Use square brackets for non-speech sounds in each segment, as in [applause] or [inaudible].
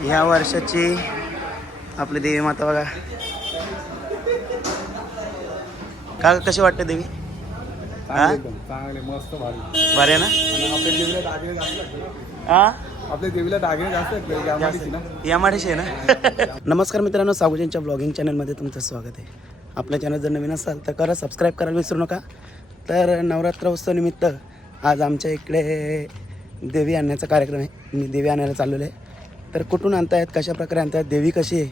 ह्या वर्षाची आपली देवी माता बघा. का कशी वाटते देवी? हा? चांगले मस्त भारी. बरे ना? आपल्या देवीला दागिने हा आपल्या देवीला दागिने जास्त ना? यामाडीशी आहे ना? [laughs] नमस्कार मित्रांनो सागुजींच्या ब्लॉगिंग चॅनलमध्ये तुमचं स्वागत आहे. आपल्या चॅनल जर नवीन असाल तर करा सबस्क्राईब करायला विसरू नका. तर नवरात्र उत्सव निमित्त आज आमच्या इकडे देवी आणण्याचा कार्यक्रम आहे. मी देवी आणायला चाललेलो आहे. तर कुठून आणतायत कशा प्रकारे आणतायत देवी कशी आहे?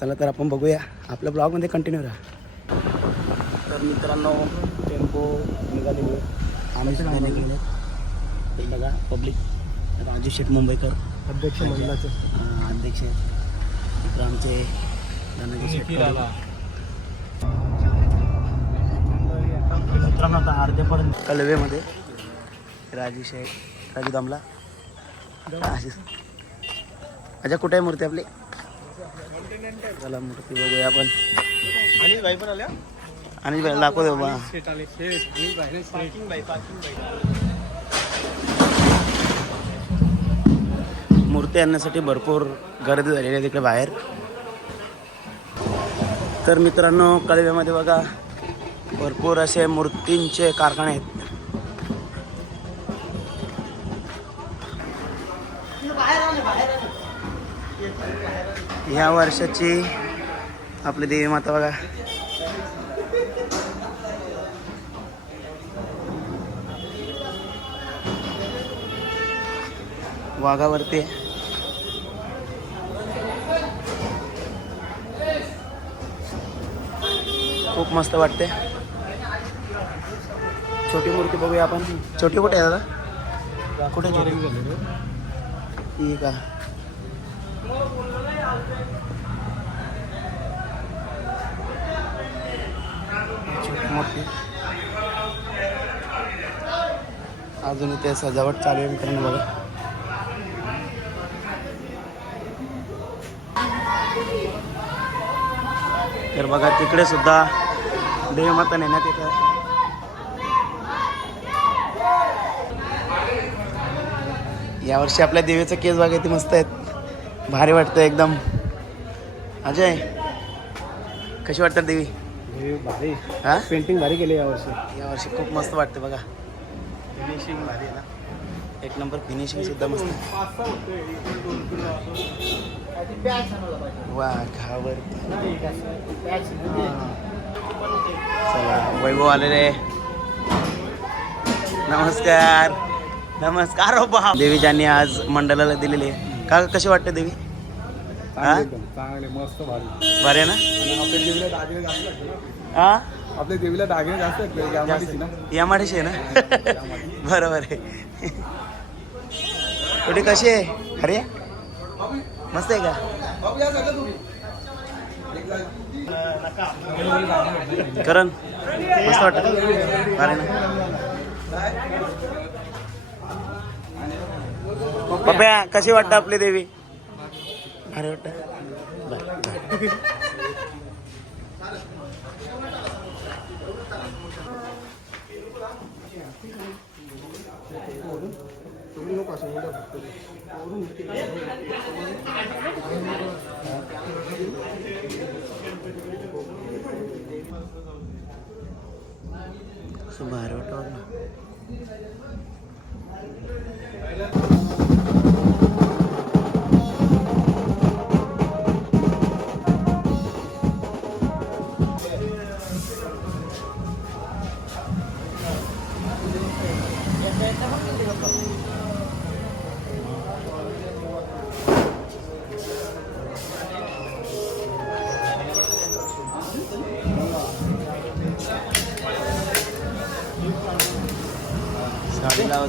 चला तर आपण बघूया. आपल्या ब्लॉगमध्ये कंटिन्यू राहा. तर मित्रांनो टेम्पो निघालेली. आम्ही. तर बघा पब्लिक राजू शेठ मुंबईकर. अध्यक्ष मंडळाचं. अं, अध्यक्ष आहेत. आमचे धनाजी शेठ मित्रांनो आता अर्ध्यापर्यंत कलवेमध्ये. राजू शेठ राजू दामला. अच्छा कुठे आहे मूर्ती आपली? चला मूर्ती बघूया आपण आणि बाई पण आल्या आणि दाखव देऊ बा मूर्ती आणण्यासाठी भरपूर गर्दी झालेली आहे तिकडे बाहेर. तर मित्रांनो कळव्यामध्ये बघा भरपूर असे मूर्तींचे कारखाने आहेत. ह्या वर्षाची आपली देवी माता बघा. वाघावरती. खूप मस्त वाटते. छोटी मूर्ती बघूया आपण. छोटी कुठे आहे दादा? कुठे छोटी? ठीक आहे. छोटी अजून इथे सजावट चालू आहे मित्रांनो बघा. तर बघा तिकडे सुद्धा देवमाता नेण्यात येतात यावर्षी आपल्या देवीचं केस बघा मस्त आहेत. भारी वाटतं एकदम. अजय कशी वाटतात देवी? भारी. हा? पेंटिंग भारी केली यावर्षी यावर्षी खूप मस्त वाटते बघा. फिनिशिंग भारी आहे ना. एक नंबर फिनिशिंग सुद्धा मस्त. वा घावर चला वैभव आलेले नमस्कार. नमस्कार हो देवीजांनी आज मंडळाला दिलेली आहे. का कशी वाटते देवी? हा? चांगले एकदम चांगले मस्त भारी. बरे ना? आणि आपल्या देवीला दागिने जास्त लागले हा? आपल्या देवीला दागिने जास्त आहेत यामाडीची ना? यामाडीशी आहे ना? [laughs] बरोबर आहे. कुठे कशी आहे? अरे मस्त आहे का? करण मस्त वाटत. अरे ना? पप्या कशी वाटतं आपली देवी? भारी वाटत. असं बाहेर वाटतं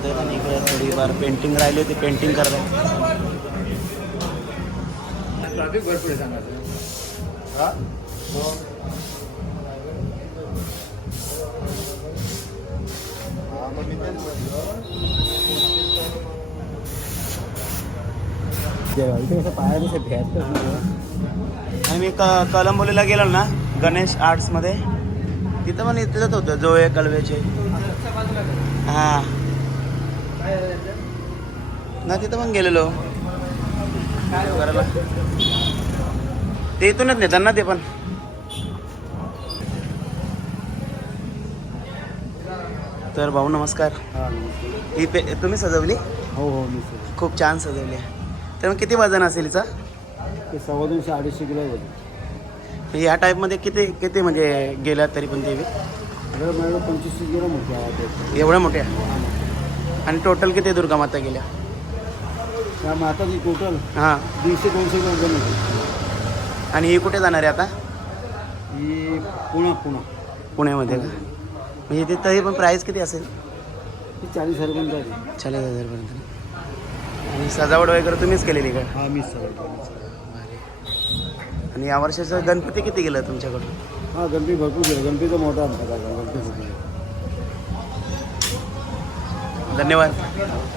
आहेत आणि इकडे थोडीफार पेंटिंग राहिली होती पेंटिंग करत हा? आणि मी क कलंबोलीला गेलो ना गणेश आर्ट्समध्ये तिथं पण इथलंच होतं जोळे कळवेचे हां. ना तिथं पण गेलेलो. ते इथूनच नेतात ना ते पण. तर भाऊ नमस्कार. ही पे तुम्ही सजवली? हो हो मी सर खूप छान सजवली आहे. तर मग किती वजन असेल हिचा? ते सव्वा दोनशे अडीचशे किलो होते ह्या टाईपमध्ये किती किती म्हणजे गेल्या तरी पण देवी जर माझ्याकडे पंचवीस किलो मोठी आहे? एवढ्या मोठ्या आणि टोटल किती दुर्गा माता गेल्या? त्या माताची टोटल हां. दीडशे दोनशे आणि ही कुठे जाणार आहे आता? ही पुणा पुणा. पुण्यामध्ये का? म्हणजे तिथं हे पण प्राईस किती असेल? चाळीस हजार पण झाली चाळीस हजारपर्यंत आणि सजावट वगैरे तुम्हीच केलेली का? हा मी सर आणि या वर्षाचं गणपती किती गेलं तुमच्याकडून? हा गणपती भरपूर गेला. गणपतीचा मोठा आमचा गणपती धन्यवाद.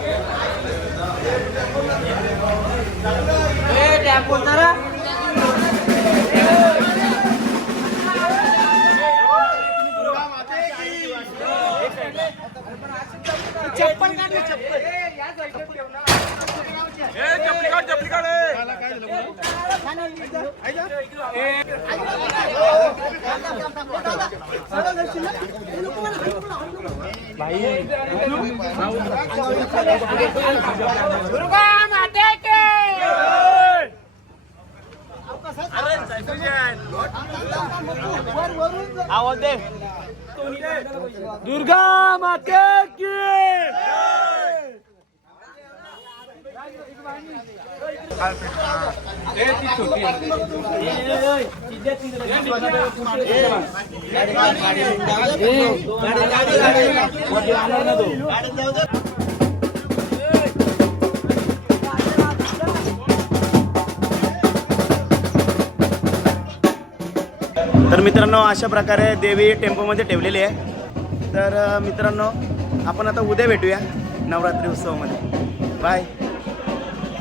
चप्पल काढ चप्पल. भाई आवाज दे दुर्गा माते की तर मित्रांनो अशा प्रकारे देवी टेम्पोमध्ये ठेवलेली आहे. तर मित्रांनो आपण आता उद्या भेटूया नवरात्री उत्सवामध्ये. बाय.